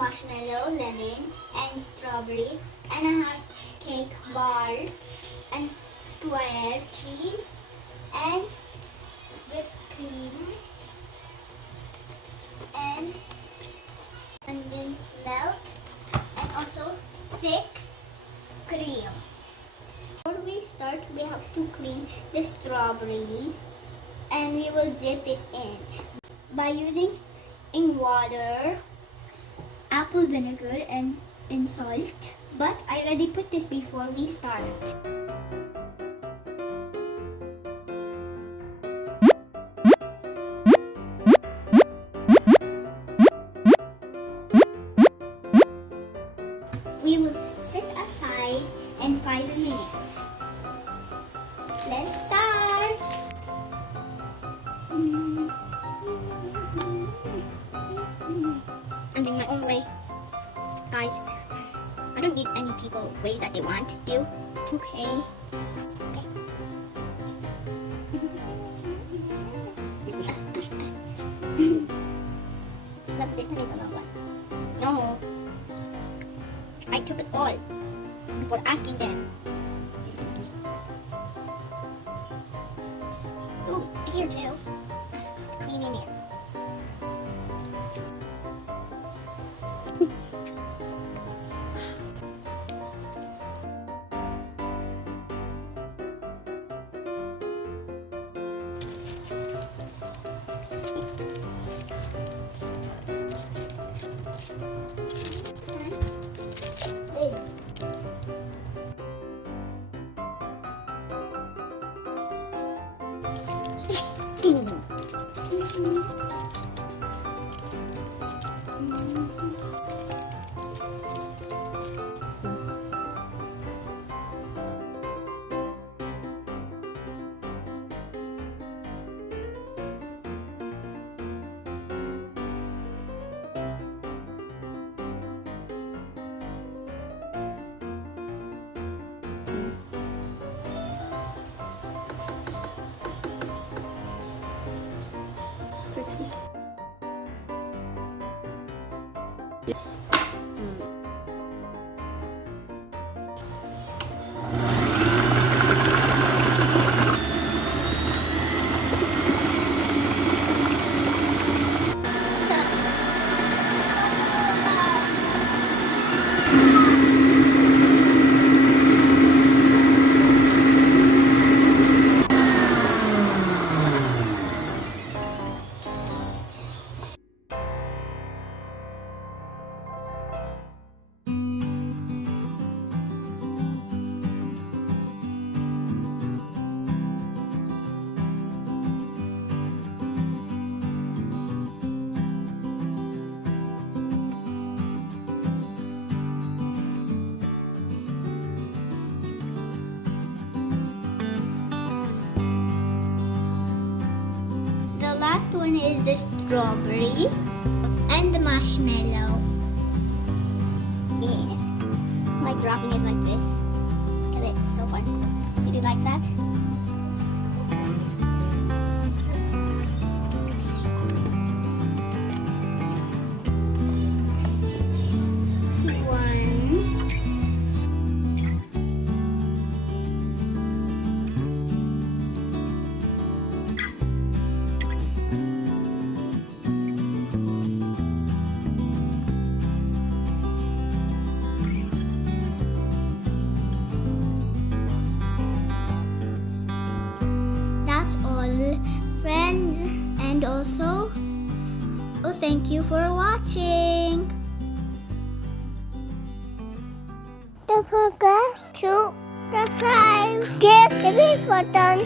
marshmallow, lemon, and strawberry. And I have cake bar and square cheese and whipped cream and condensed milk and also thick cream. Before we start, we have to clean the strawberries and we will dip it in by using water, apple vinegar and salt. But I already put this before we start. We will set aside in 5 minutes. Let's start. I'm doing my own way. Guys, I don't need any people way that they want to. Okay. Okay. Except this one is a long one. No. I took it all before asking them. Oh, here too. Cream in there. Last one is the strawberry and the marshmallow. Yeah. Like dropping it like this. Look at it, it's so fun. Did you like that? Friends, and also thank you for watching. Don't forget to subscribe, click the bell button.